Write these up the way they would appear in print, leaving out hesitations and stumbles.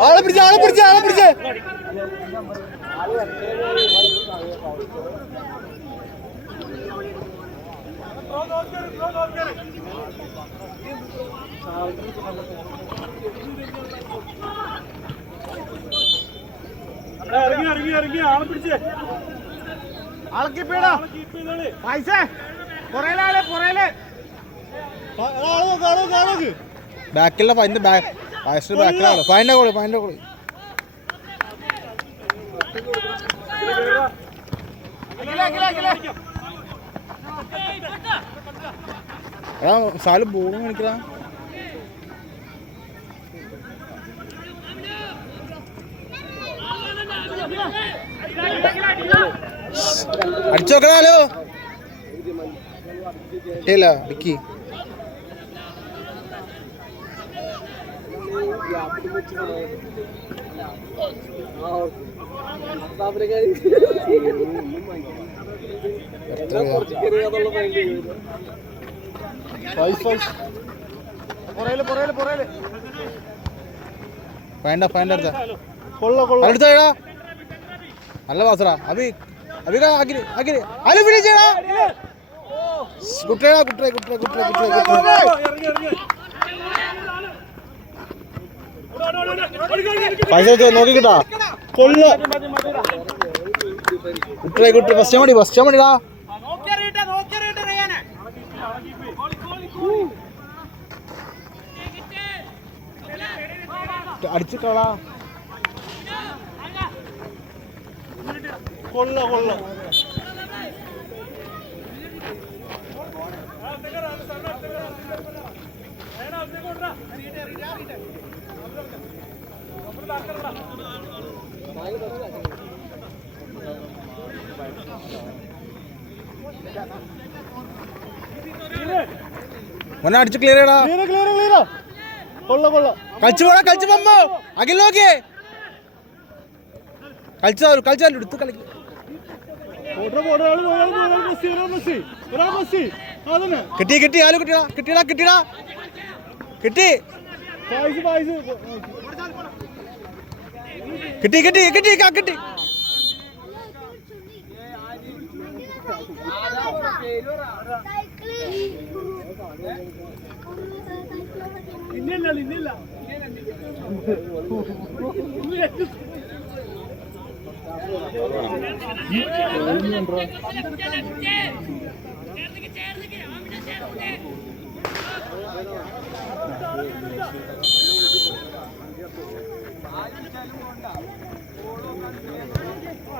ആളെ പിടിച്ചേ ഇറങ്ങി ആളെ പിടിച്ചേ ആളെ കീപ്പ് ചെയ്യടാ പൈസ ബാക്കിലുള്ള ഫൈൻ്റെ ബാക്കിലാണ് ഫൈൻ്റെ കോളി എടാ സാല് ബോളും കളിക്കലാ അടിച്ചോക്കണാലോ ഇല്ല ഡിക്കി നല്ല വാസറ പൈസ നോക്കിട്ടാ കൊള്ള കുട്ടേ ഫസ്റ്റ് മതിടാ അടിച്ചിട്ടാ കൊള്ള മോനെ അടിച്ച് ക്ലിയർ ചെയ്യടാ കളിച്ചു പമ്പോ അഖിൽ നോക്കിയേ കളിച്ചാൽ എടുത്ത് കളിക്കും കിട്ടി ആലു കിട്ടിയടാ കിട്ടി ഇന്നില്ല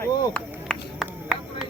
ഓ